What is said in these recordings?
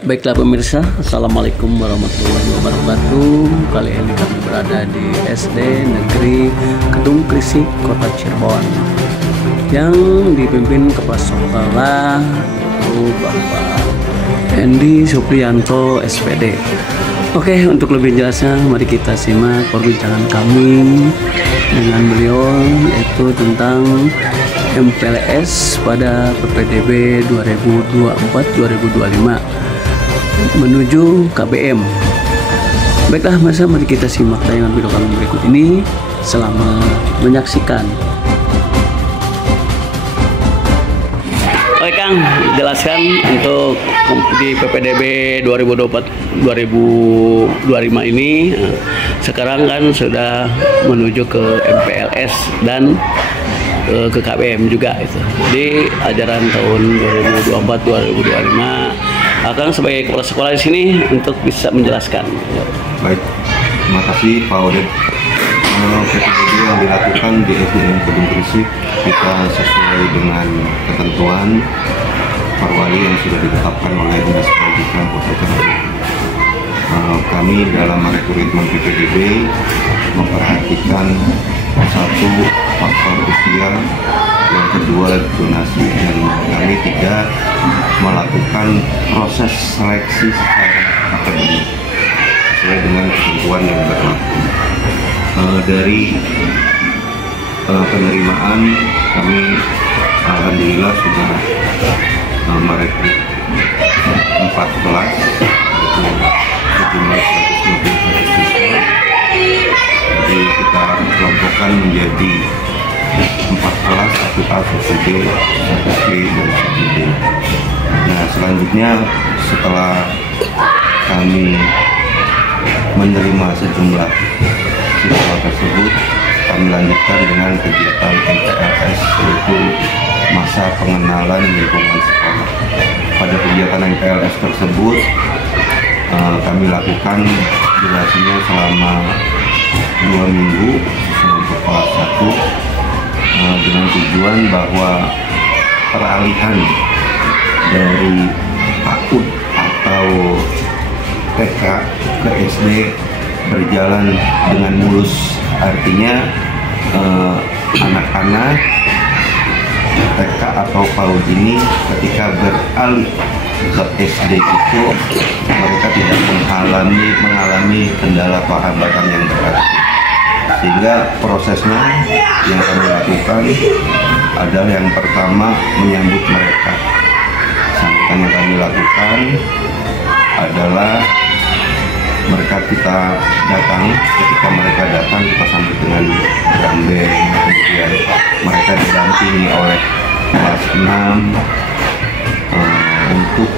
Baiklah pemirsa, Assalamualaikum warahmatullahi wabarakatuh. Kali ini kami berada di SD Negeri Kedung Krisik, Kota Cirebon, yang dipimpin Kepala Sekolah Bapak Endi Supriyanto SPD. Oke, untuk lebih jelasnya mari kita simak perbincangan kami dengan beliau, yaitu tentang MPLS pada PPDB 2024-2025 menuju KBM. Baiklah masa, mari kita simak tayangan video kami berikut ini. Selamat menyaksikan. Oke Kang, jelaskan untuk di PPDB 2024-2025 ini, sekarang kan sudah menuju ke MPLS dan ke KBM juga itu. Di ajaran tahun 2024-2025, Akang sebagai kepala sekolah di sini untuk bisa menjelaskan. Baik, terima kasih Pak Oded. PPDB yang dilakukan di SDN Kedung Krisik, kita sesuai dengan ketentuan perwali yang sudah ditetapkan oleh Dinas Pendidikan Kota Cirebon. Kami dalam merekrutmen PPDB memperhatikan satu, faktor usia, yang kedua donasi, dan kami tidak melakukan proses seleksi secara akademik sesuai dengan ketentuan yang berlaku. Dari penerimaan kami alhamdulillah sudah merekrut 4 kelas, yaitu sejumlah 151 siswa. Jadi kita kelompokkan menjadi 4 kelas, 1A, 1B, 1C, dan 1D. Nah, selanjutnya setelah kami menerima sejumlah siswa tersebut, kami lanjutkan dengan kegiatan MPLS, yaitu masa pengenalan lingkungan sekolah. Pada kegiatan MPLS tersebut, kami lakukan durasinya selama 2 minggu untuk kelas 1, dengan tujuan bahwa peralihan dari PAUD atau TK ke SD berjalan dengan mulus. Artinya anak-anak TK atau PAUD ini ketika beralih ke SD itu mereka tidak mengalami kendala paham-paham yang berarti. Sehingga prosesnya yang kami lakukan adalah yang pertama menyambut mereka. Sambutan yang kami lakukan adalah mereka kita datangi. Ketika mereka datang, kita sambut dengan drum band. Kemudian mereka didampingi oleh kelas 6 untuk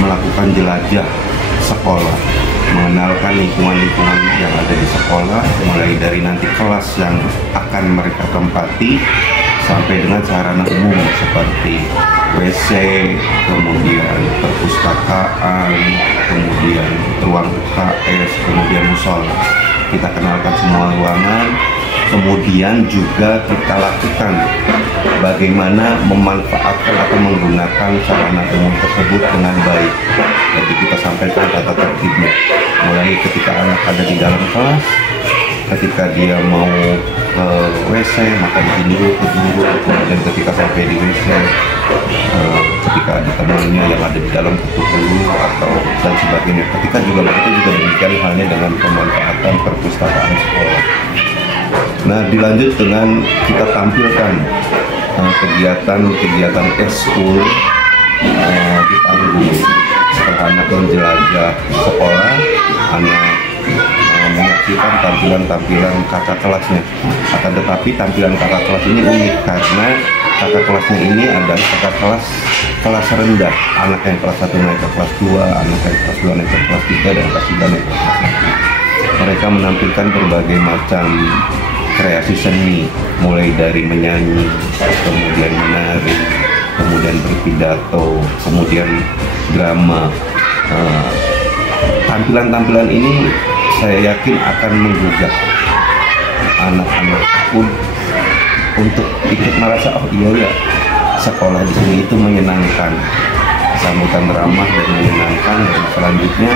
melakukan jelajah sekolah, mengenalkan lingkungan-lingkungan yang ada di sekolah, mulai dari nanti kelas yang akan mereka tempati sampai dengan sarana umum seperti WC, kemudian perpustakaan, kemudian ruang UKS, kemudian musola. Kita kenalkan semua ruangan, kemudian juga kita lakukan bagaimana memanfaatkan atau menggunakan sarana umum tersebut dengan baik. Jadi kita sampaikan tata tertibnya, mulai ketika anak ada di dalam kelas, ketika dia mau ke WC maka di dulu, kemudian ketika sampai di WC, ketika ada temannya yang ada di dalam tutup dulu atau dan sebagainya. Ketika juga begitu juga demikian halnya dengan pemanfaatan perpustakaan sekolah. Nah, dilanjut dengan kita tampilkan kegiatan eskul di panggung. Setelah anak menjelajah sekolah, anak menyaksikan tampilan-tampilan kakak kelasnya. Akan tetapi tampilan kakak kelas ini unik karena kakak kelasnya ini adalah kakak kelas rendah. Anak yang kelas 1 naik ke kelas 2, anak yang kelas 2 naik ke kelas 3, dan kelas 3 naik ke kelas 1. Mereka menampilkan berbagai macam kreasi seni, mulai dari menyanyi, kemudian menari, kemudian berpidato, kemudian drama. Tampilan-tampilan ini saya yakin akan menggugah anak-anak pun untuk ikut merasa, oh iya ya, sekolah di sini itu menyenangkan. sambutan ramah dan menyenangkan, dan selanjutnya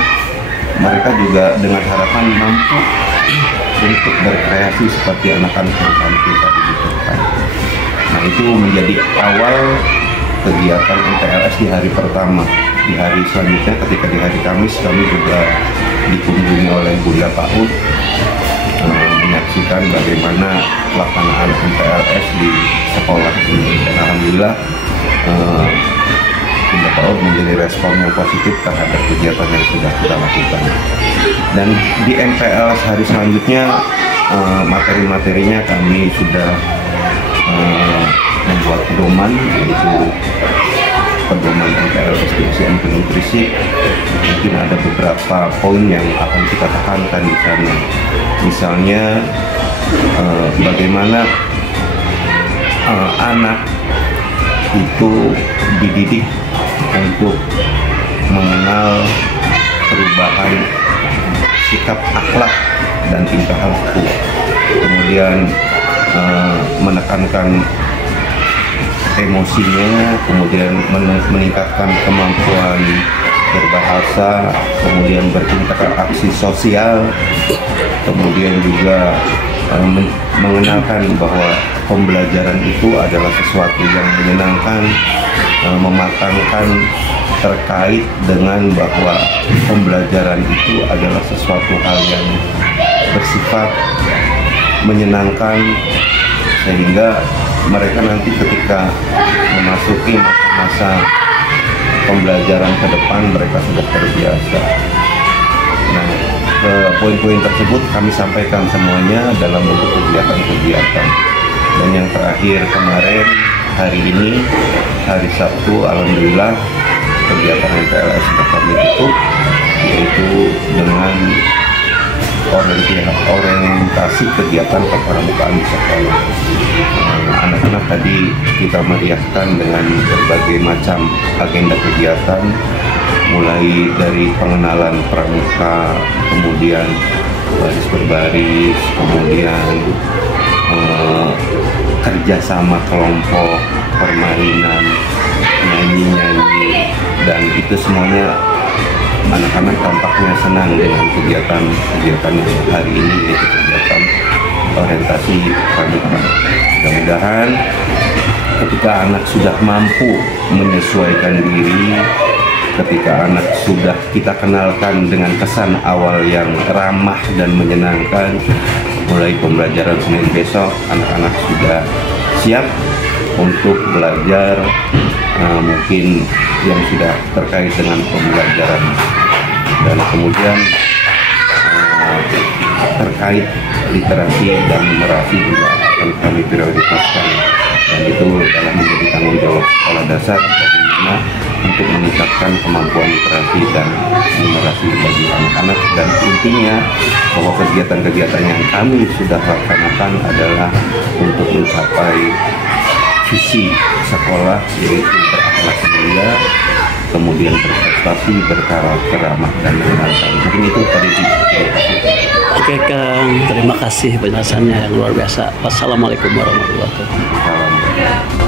mereka juga dengan harapan mampu untuk berkreasi seperti anak-anak yang tampil tadi di depan. Nah, itu menjadi awal kegiatan MPLS di hari pertama. Di hari selanjutnya, ketika di hari Kamis, kami juga dikunjungi oleh Bunda PAUD menyaksikan bagaimana pelaksanaan MPLS di sekolah ini. Dan alhamdulillah Bunda PAUD menjadi respon yang positif terhadap kegiatan yang sudah kita lakukan. Dan di MPLS hari selanjutnya, materi-materinya kami sudah membuat pedoman, yaitu pedoman MPLS SMP nutrisi. Mungkin ada beberapa poin yang akan kita tekankan di sana. Misalnya bagaimana anak itu dididik untuk mengenal perubahan sikap akhlak dan tingkah laku, kemudian menekankan emosinya, kemudian meningkatkan kemampuan berbahasa, kemudian berinteraksi sosial, kemudian juga mengenalkan bahwa pembelajaran itu adalah sesuatu yang menyenangkan, mematangkan terkait dengan bahwa pembelajaran itu adalah sesuatu hal yang bersifat menyenangkan, sehingga mereka nanti ketika memasuki masa-masa pembelajaran ke depan mereka sudah terbiasa. Nah, poin-poin tersebut kami sampaikan semuanya dalam bentuk kegiatan-kegiatan. Dan yang terakhir kemarin, hari ini, hari Sabtu, alhamdulillah kegiatan MPLS sudah kami tutup, yaitu dengan orientasi kegiatan kepramukaan di sekolah. Anak-anak tadi kita meriahkan dengan berbagai macam agenda kegiatan, mulai dari pengenalan pramuka, kemudian baris berbaris, kemudian kerjasama kelompok, permainan, nyanyi-nyanyi, dan itu semuanya anak-anak tampaknya senang dengan kegiatan hari ini, yaitu kegiatan orientasi pramuka. Mudah-mudahan ketika anak sudah mampu menyesuaikan diri, ketika anak sudah kita kenalkan dengan kesan awal yang ramah dan menyenangkan, mulai pembelajaran Senin besok anak-anak sudah siap untuk belajar mungkin yang sudah terkait dengan pembelajaran, dan kemudian terkait literasi dan numerasi juga akan kami prioritaskan, dan itu dalam menjadi tanggung jawab sekolah dasar bagaimana untuk meningkatkan kemampuan literasi dan numerasi bagi anak-anak. Dan intinya bahwa kegiatan-kegiatan yang kami sudah laksanakan adalah untuk mencapai visi sekolah, yaitu berakhlak mulia, kemudian berprestasi, berkarakter ramah dan menyenangkan. Mungkin itu tadi. Oke Kang, terima kasih penjelasannya yang luar biasa. Wassalamualaikum warahmatullahi wabarakatuh.